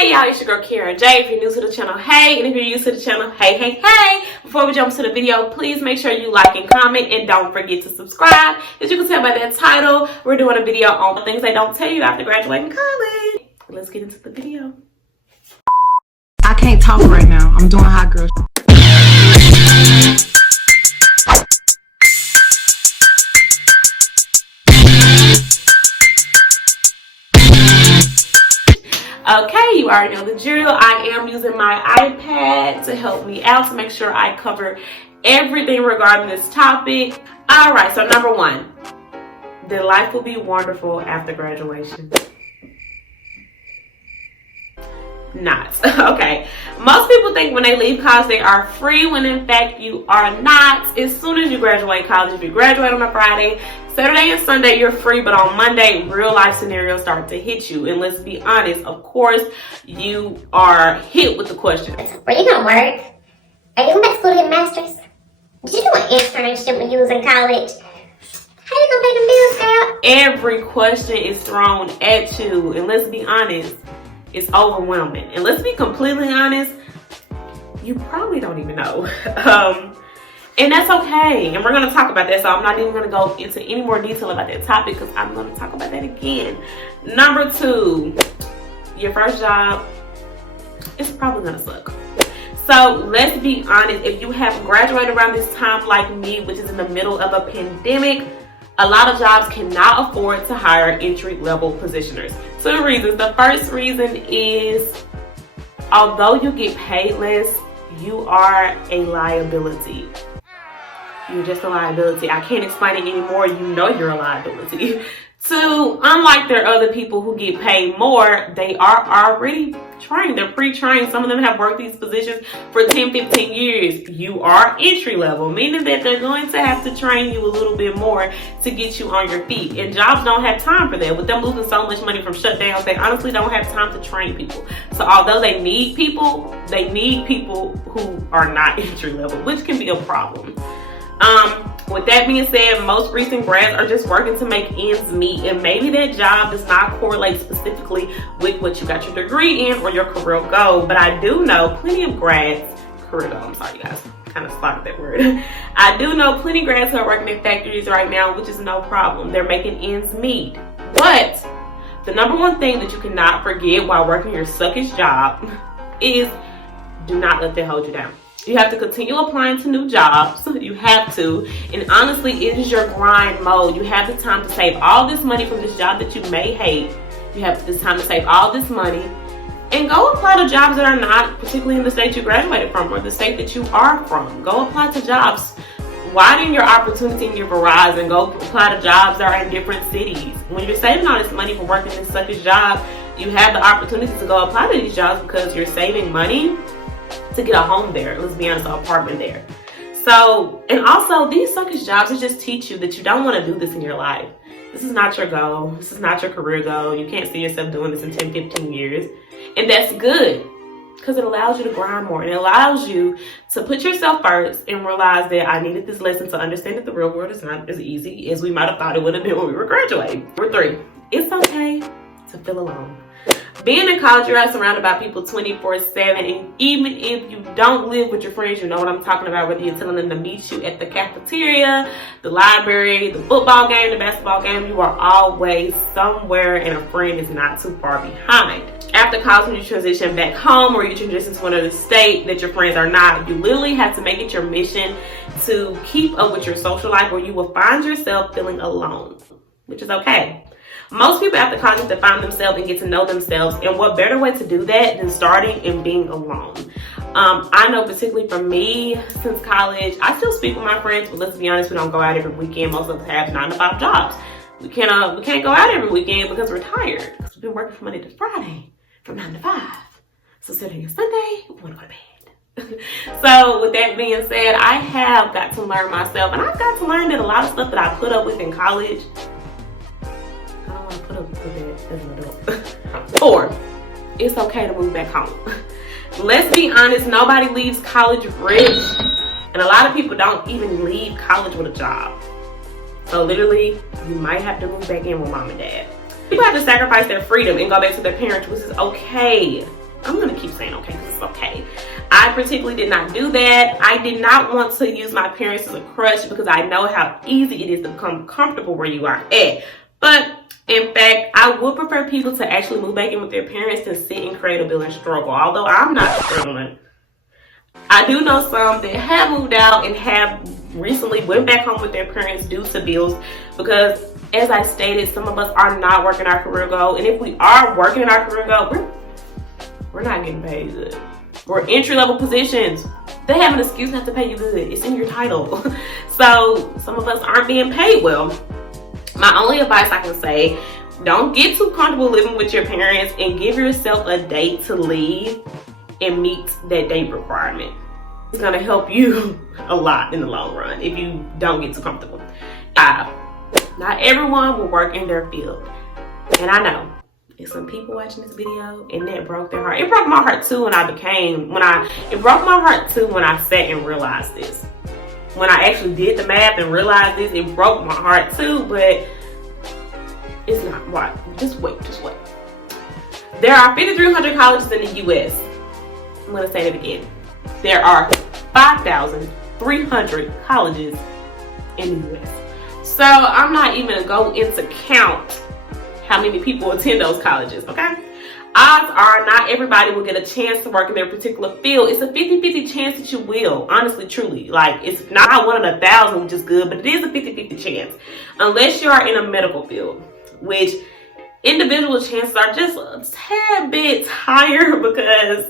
Hey y'all, it's your girl Kara J. If you're new to the channel, hey, and if you're used to the channel, hey, hey, hey. Before we jump to the video, please make sure you like and comment, and don't forget to subscribe. As you can tell by that title, we're doing a video on the things they don't tell you after graduating college. Let's get into the video. I can't talk right now. I'm doing hot girl. Okay, you already know the drill. I am using my iPad to help me out to make sure I cover everything regarding this topic. All right, so number one, the life will be wonderful after graduation. Not. Okay. Most people think when they leave college they are free, when in fact you are not. As soon as you graduate college, if you graduate on a Friday, Saturday and Sunday you're free, but on Monday real life scenarios start to hit you. And let's be honest, of course you are hit with the question, where you gonna work? Are you going back to school to get a master's? Did you do an internship when you was in college? How you gonna pay the bills, girl? every question is thrown at you, and let's be honest, it's overwhelming. And let's be completely honest, you probably don't even know. And that's okay. And we're going to talk about that. So I'm not even going to go into any more detail about that topic because I'm going to talk about that again. Number two, your first job is probably going to suck. So let's be honest, if you have graduated around this time like me, which is in the middle of a pandemic, a lot of jobs cannot afford to hire entry-level positioners. Two reasons. The first reason is, although you get paid less, you are a liability. You're just a liability. I can't explain it anymore. You know you're a liability. Two, unlike there are other people who get paid more, they are already trained. They're pre-trained. Some of them have worked these positions for 10, 15 years. You are entry level, meaning that they're going to have to train you a little bit more to get you on your feet. And jobs don't have time for that. With them losing so much money from shutdowns, they honestly don't have time to train people. So although they need people who are not entry level, which can be a problem. With that being said, most recent grads are just working to make ends meet, and maybe that job does not correlate specifically with what you got your degree in or your career goal. But I do know plenty of grads, career goal, I'm sorry you guys, kind of spotted that word. I do know plenty of grads who are working in factories right now, which is no problem. They're making ends meet. But the number one thing that you cannot forget while working your suckish job is do not let that hold you down. You have to continue applying to new jobs. You have to. And honestly, it is your grind mode. You have the time to save all this money from this job that you may hate. You have this time to save all this money and go apply to jobs that are not particularly in the state you graduated from or the state that you are from. Go apply to jobs. Widen your opportunity in your horizon. Go apply to jobs that are in different cities. When you're saving all this money for working this suckish job, you have the opportunity to go apply to these jobs because you're saving money to get a home there. Let's be honest, an apartment there. So, and also these suckish jobs, it just teach you that you don't want to do this in your life. This is not your goal. This is not your career goal. You can't see yourself doing this in 10, 15 years. And that's good because it allows you to grind more. And it allows you to put yourself first and realize that I needed this lesson to understand that the real world is not as easy as we might have thought it would have been when we were graduating. Number three, it's okay to feel alone. Being in college, you're surrounded by people 24/7, and even if you don't live with your friends, you know what I'm talking about, whether you're telling them to meet you at the cafeteria, the library, the football game, the basketball game, you are always somewhere, and a friend is not too far behind. After college, when you transition back home or you transition to another state that your friends are not, you literally have to make it your mission to keep up with your social life, or you will find yourself feeling alone, which is okay. Most people after college define themselves and get to know themselves, and what better way to do that than starting and being alone. I know particularly for me, since college, I still speak with my friends, but let's be honest, we don't go out every weekend. Most of us have 9 to 5 jobs. We can't go out every weekend because we're tired, because we've been working from Monday to Friday from 9 to 5. So Saturday and Sunday, we want to go to bed. So with that being said, I have got to learn myself, and I've got to learn that a lot of stuff that I put up with in college, I don't want to put up with that as an adult. 4, it's okay to move back home. Let's be honest, nobody leaves college rich. And a lot of people don't even leave college with a job. So literally, you might have to move back in with mom and dad. People have to sacrifice their freedom and go back to their parents, which is okay. I'm going to keep saying okay because it's okay. I particularly did not do that. I did not want to use my parents as a crutch because I know how easy it is to become comfortable where you are at. But in fact, I would prefer people to actually move back in with their parents than sit and cradle, bill, and struggle. Although I'm not struggling. I do know some that have moved out and have recently went back home with their parents due to bills because, as I stated, some of us are not working our career goal. And if we are working our career goal, we're not getting paid good. We're entry-level positions. They have an excuse not to pay you good. It's in your title. So some of us aren't being paid well. My only advice I can say, don't get too comfortable living with your parents and give yourself a date to leave and meet that date requirement. It's gonna help you a lot in the long run if you don't get too comfortable. Not everyone will work in their field. And I know there's some people watching this video and that broke their heart. It broke my heart too when it broke my heart too when I sat and realized this. When I actually did the math and realized this, it broke my heart too, but it's not right. Just wait. There are 5,300 colleges in the US. I'm gonna say that again. There are 5,300 colleges in the US. So I'm not even gonna go into count how many people attend those colleges, okay? Odds are not everybody will get a chance to work in their particular field. It's a 50-50 chance that you will, honestly, truly. Like, it's not 1 in 1,000, which is good, but it is a 50-50 chance. Unless you are in a medical field, which individual chances are just a tad bit higher because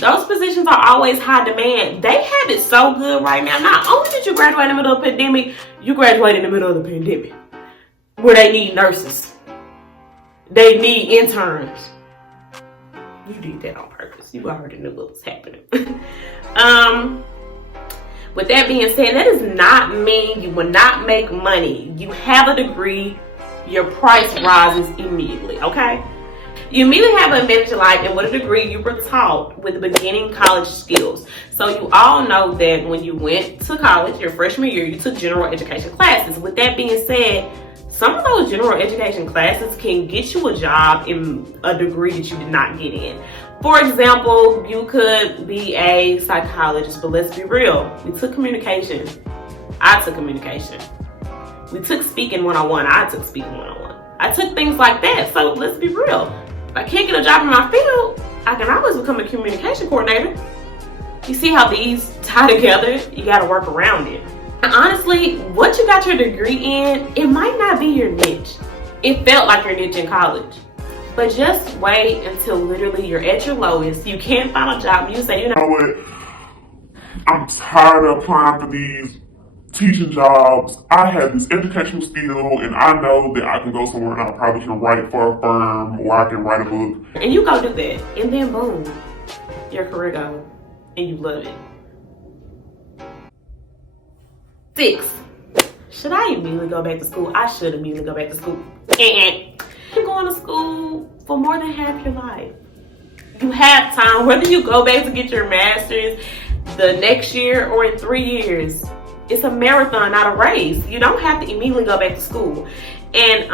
those positions are always high demand. They have it so good right now. Not only did you graduate in the middle of the pandemic, you graduate in the middle of the pandemic where they need nurses. They need interns. You did that on purpose. You already knew what was happening. With that being said, that does not mean you will not make money. You have a degree, your price rises immediately, okay? You immediately have an advantage in life, and with a degree, you were taught with beginning college skills. So you all know that when you went to college, your freshman year, you took general education classes. With that being said, some of those general education classes can get you a job in a degree that you did not get in. For example, you could be a psychologist, but let's be real. We took communication. I took communication. We took speaking 101. I took speaking 101. I took things like that. So let's be real. If I can't get a job in my field, I can always become a communication coordinator. You see how these tie together? You got to work around it. Honestly, what you got your degree in, it might not be your niche. It felt like your niche in college. But just wait until literally you're at your lowest. You can't find a job. You say, you know what? I'm tired of applying for these teaching jobs. I have this educational skill and I know that I can go somewhere and I probably can write for a firm or I can write a book. And you go do that. And then boom, your career goal. And you love it. 6, should I immediately go back to school? I should immediately go back to school. You're going to school for more than half your life. You have time, whether you go back to get your master's the next year or in 3 years. It's a marathon, not a race. You don't have to immediately go back to school. And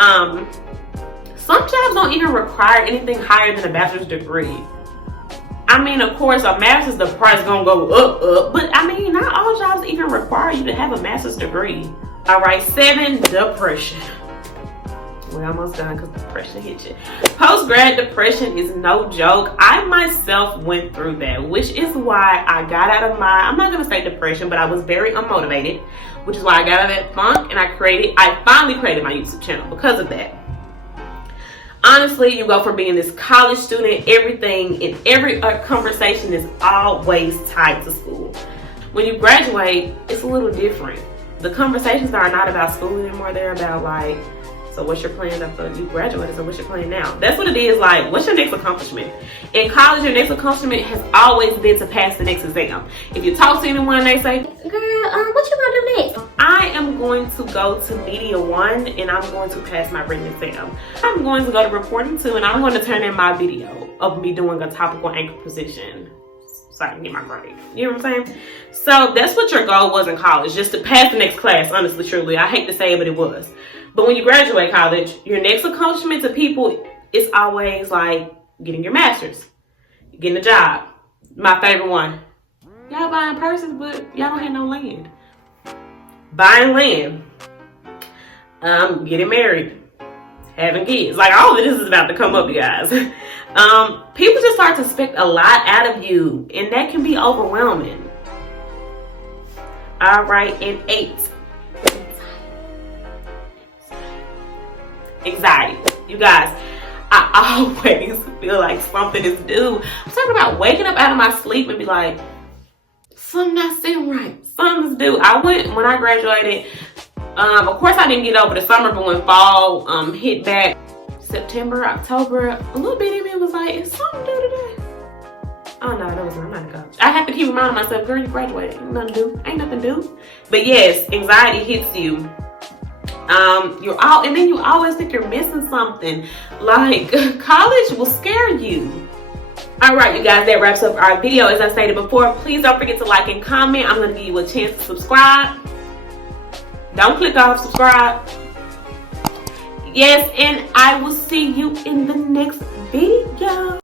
some jobs don't even require anything higher than a bachelor's degree. I mean, of course, a master's, the price gonna go up, but I mean, not all jobs even require you to have a master's degree. All right, 7, depression. We're almost done because depression hit you. Post-grad depression is no joke. I myself went through that, which is why I got out of I'm not gonna say depression, but I was very unmotivated, which is why I got out of that funk and I finally created my YouTube channel because of that. Honestly, you go from being this college student, everything in every conversation is always tied to school. When you graduate, it's a little different. The conversations are not about school anymore. They're about like, so what's your plan after you graduated? So what's your plan now? That's what it is. Like, what's your next accomplishment? In college, your next accomplishment has always been to pass the next exam. If you talk to anyone, they say, girl, what you gonna do next? I am going to go to Media 1 and I'm going to pass my written exam. I'm going to go to Reporting 2 and I'm going to turn in my video of me doing a topical anchor position so I can get my grade. You know what I'm saying? So that's what your goal was in college, just to pass the next class, honestly, truly. I hate to say it, but it was. But when you graduate college, your next accomplishment to people is always like getting your master's, getting a job. My favorite one. Y'all buying purses, but y'all don't have no land. Buying land. Getting married. Having kids. Like, all of this is about to come up, you guys. People just start to expect a lot out of you, and that can be overwhelming. All right, and 8. Anxiety. You guys, I always feel like something is due. I'm talking about waking up out of my sleep and be like, something not sitting right. Something's due. When I graduated, of course I didn't get over the summer, but when fall hit back, September, October, a little bit in me was like, is something due today? Oh no, that was not. I'm not gonna go. I have to keep reminding myself, girl, you graduated. Ain't nothing due. Ain't nothing due. But yes, anxiety hits you. And then you always think you're missing something. Like, college will scare you. All right, you guys, that wraps up our video. As I stated before, please don't forget to like and comment. I'm going to give you a chance to subscribe. Don't click off subscribe. Yes, and I will see you in the next video.